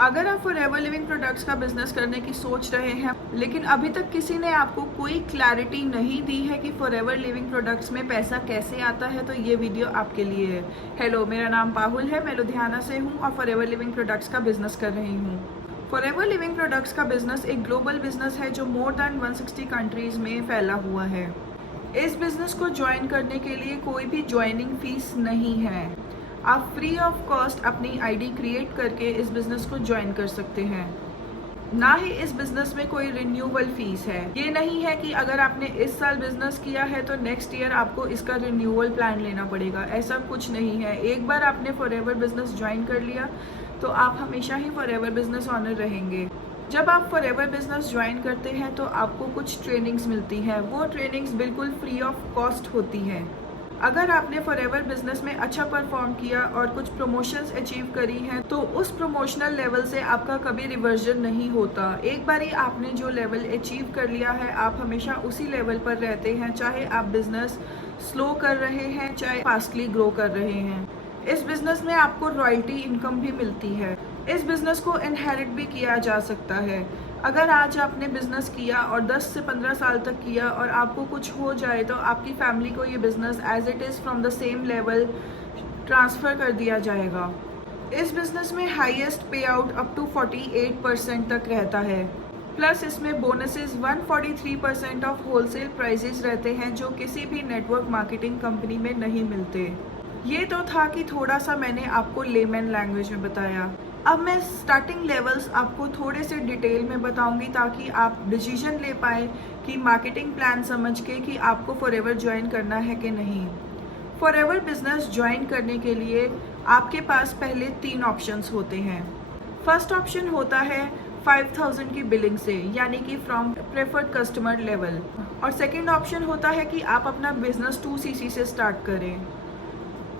अगर आप forever living products का बिजनेस करने की सोच रहे हैं लेकिन अभी तक किसी ने आपको कोई क्लैरिटी नहीं दी है कि फॉरएवर लिविंग प्रोडक्ट्स में पैसा कैसे आता है, तो ये वीडियो आपके लिए है। हेलो, मेरा नाम पाहुल है, मैं लुधियाना से हूँ और फॉरएवर लिविंग प्रोडक्ट्स का बिजनेस कर रही हूँ। फॉरएवर लिविंग प्रोडक्ट्स का बिजनेस एक ग्लोबल बिजनेस है जो मोर देन 160 कंट्रीज में फैला हुआ है। इस बिजनेस को ज्वाइन करने के लिए कोई भी ज्वाइनिंग फीस नहीं है। आप फ्री ऑफ कॉस्ट अपनी आईडी क्रिएट करके इस बिज़नेस को ज्वाइन कर सकते हैं। ना ही इस बिज़नेस में कोई रिन्यूअल फीस है। ये नहीं है कि अगर आपने इस साल बिज़नेस किया है तो नेक्स्ट ईयर आपको इसका रिन्यूअल प्लान लेना पड़ेगा, ऐसा कुछ नहीं है। एक बार आपने फॉरएवर बिज़नेस ज्वाइन कर लिया तो आप हमेशा ही फॉरएवर बिज़नेस ऑनर रहेंगे। जब आप फॉरएवर बिज़नेस ज्वाइन करते हैं तो आपको कुछ ट्रेनिंग्स मिलती हैं। वो ट्रेनिंग्स बिल्कुल फ्री ऑफ कॉस्ट होती हैं। अगर आपने फॉरएवर बिजनेस में अच्छा परफॉर्म किया और कुछ प्रमोशंस अचीव करी हैं तो उस प्रमोशनल लेवल से आपका कभी रिवर्जन नहीं होता। एक बार ही आपने जो लेवल अचीव कर लिया है आप हमेशा उसी लेवल पर रहते हैं, चाहे आप बिजनेस स्लो कर रहे हैं चाहे फास्टली ग्रो कर रहे हैं। इस बिजनेस में आपको रॉयल्टी इनकम भी मिलती है। इस बिजनेस को इनहेरिट भी किया जा सकता है। अगर आज आपने बिजनेस किया और 10 से 15 साल तक किया और आपको कुछ हो जाए तो आपकी फैमिली को ये business as it is from the same level transfer कर दिया जाएगा। इस बिजनेस में हाईएस्ट पे आउट अप टू 48% तक रहता है। प्लस इसमें बोनसेस 143% ऑफ होलसेल प्राइजेस रहते हैं जो किसी भी नेटवर्क मार्केटिंग कंपनी में नहीं मिलते। ये तो था कि थोड़ा सा मैंने आपको लेमन लैंग्वेज में बताया। अब मैं स्टार्टिंग लेवल्स आपको थोड़े से डिटेल में बताऊंगी ताकि आप डिसीजन ले पाए कि मार्केटिंग प्लान समझ के कि आपको फॉरएवर ज्वाइन करना है कि नहीं। फॉरएवर बिजनेस ज्वाइन करने के लिए आपके पास पहले 3 ऑप्शंस होते हैं। फर्स्ट ऑप्शन होता है 5000 की बिलिंग से, यानी कि फ्रॉम प्रेफर्ड कस्टमर लेवल। और सेकेंड ऑप्शन होता है कि आप अपना बिजनेस 2cc से स्टार्ट करें।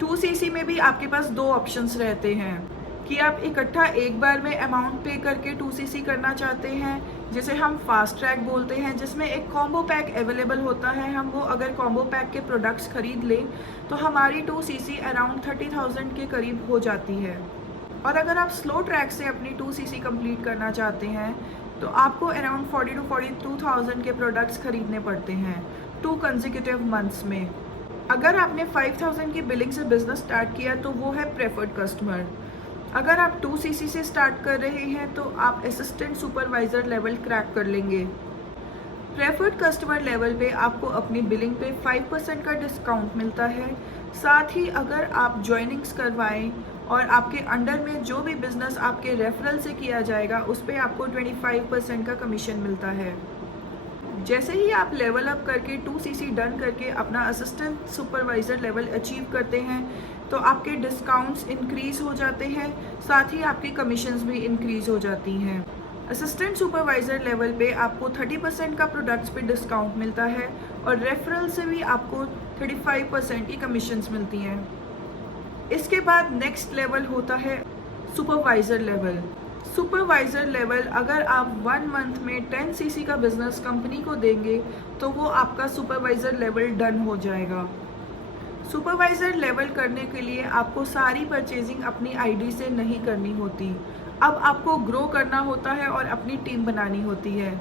2cc में भी आपके पास 2 ऑप्शंस रहते हैं कि आप इकट्ठा एक बार में अमाउंट पे करके 2cc करना चाहते हैं, जिसे हम फास्ट ट्रैक बोलते हैं, जिसमें एक कॉम्बो पैक अवेलेबल होता है। हम वो अगर कॉम्बो पैक के प्रोडक्ट्स खरीद लें तो हमारी 2cc अराउंड 30,000 के करीब हो जाती है। और अगर आप स्लो ट्रैक से अपनी 2cc कंप्लीट करना चाहते हैं तो आपको अराउंड 40 to 42,000 के प्रोडक्ट्स खरीदने पड़ते हैं 2 कंसेक्यूटिव मंथ्स में। अगर आपने 5,000 की बिलिंग से बिजनेस स्टार्ट किया तो वो है प्रेफर्ड कस्टमर। अगर आप 2cc से स्टार्ट कर रहे हैं तो आप असिस्टेंट सुपरवाइज़र लेवल क्रैक कर लेंगे। प्रेफर्ड कस्टमर लेवल पे आपको अपनी बिलिंग पे 5% का डिस्काउंट मिलता है। साथ ही अगर आप ज्वाइनिंग्स करवाएं और आपके अंडर में जो भी बिजनेस आपके रेफरल से किया जाएगा उस पर आपको 25% का कमीशन मिलता है। जैसे ही आप लेवल अप करके 2cc डन करके अपना असिस्टेंट सुपरवाइज़र लेवल अचीव करते हैं तो आपके डिस्काउंट्स इंक्रीज हो जाते हैं, साथ ही आपकी कमीशंस भी इंक्रीज हो जाती हैं। असिस्टेंट सुपरवाइज़र लेवल पे आपको 30% का प्रोडक्ट्स पे डिस्काउंट मिलता है और रेफरल से भी आपको 35% की कमीशंस मिलती हैं। इसके बाद नेक्स्ट लेवल होता है सुपरवाइज़र लेवल। सुपरवाइज़र लेवल अगर आप 1 मंथ में 10cc का बिजनेस कंपनी को देंगे तो वो आपका सुपरवाइज़र लेवल डन हो जाएगा। सुपरवाइज़र लेवल करने के लिए आपको सारी परचेजिंग अपनी आईडी से नहीं करनी होती। अब आपको ग्रो करना होता है और अपनी टीम बनानी होती है।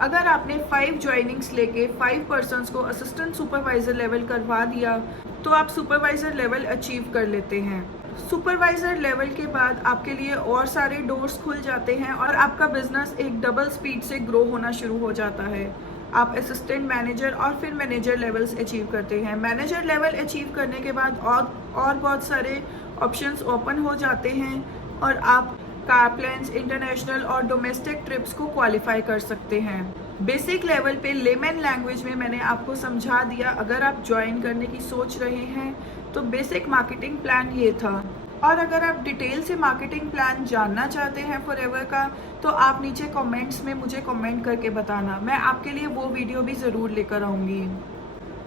अगर आपने 5 ज्वाइनिंग्स लेके 5 पर्सन्स को असिस्टेंट सुपरवाइज़र लेवल करवा दिया तो आप सुपरवाइज़र लेवल अचीव कर लेते हैं। सुपरवाइज़र लेवल के बाद आपके लिए और सारे डोर्स खुल जाते हैं और आपका बिजनेस एक डबल स्पीड से ग्रो होना शुरू हो जाता है। आप असिस्टेंट मैनेजर और फिर मैनेजर लेवल्स अचीव करते हैं। मैनेजर लेवल अचीव करने के बाद और बहुत सारे ऑप्शंस ओपन हो जाते हैं और आप कार प्लान्स, इंटरनेशनल और डोमेस्टिक ट्रिप्स को क्वालिफाई कर सकते हैं। बेसिक लेवल पे लेमन लैंग्वेज में मैंने आपको समझा दिया। अगर आप ज्वाइन करने की सोच रहे हैं तो बेसिक मार्केटिंग प्लान ये था। और अगर आप डिटेल से मार्केटिंग प्लान जानना चाहते हैं फॉरएवर का तो आप नीचे कमेंट्स में मुझे कमेंट करके बताना, मैं आपके लिए वो वीडियो भी ज़रूर लेकर आऊँगी।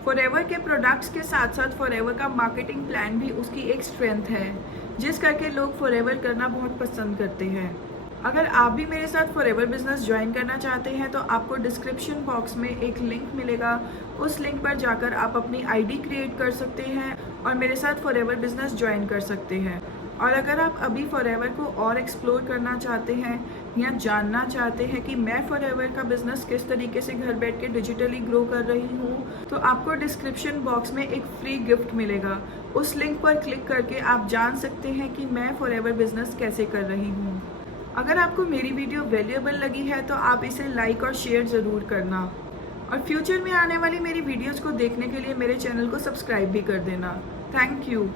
फॉरएवर के प्रोडक्ट्स के साथ साथ फॉरएवर का मार्केटिंग प्लान भी उसकी एक स्ट्रेंथ है जिस करके लोग फॉरएवर करना बहुत पसंद करते हैं। अगर आप भी मेरे साथ फॉरएवर बिजनेस ज्वाइन करना चाहते हैं तो आपको डिस्क्रिप्शन बॉक्स में एक लिंक मिलेगा, उस लिंक पर जाकर आप अपनी आईडी क्रिएट कर सकते हैं और मेरे साथ फॉरएवर बिजनेस ज्वाइन कर सकते हैं। और अगर आप अभी फॉरएवर को और एक्सप्लोर करना चाहते हैं या जानना चाहते हैं कि मैं फॉरएवर का बिजनेस किस तरीके से घर बैठ के डिजिटली ग्रो कर रही हूँ, तो आपको डिस्क्रिप्शन बॉक्स में एक फ्री गिफ्ट मिलेगा। उस लिंक पर क्लिक करके आप जान सकते हैं कि मैं फॉरएवर बिजनेस कैसे कर रही हूँ। अगर आपको मेरी वीडियो वैल्यूएबल लगी है तो आप इसे लाइक और शेयर ज़रूर करना, और फ्यूचर में आने वाली मेरी वीडियोज़ को देखने के लिए मेरे चैनल को सब्सक्राइब भी कर देना। Thank you.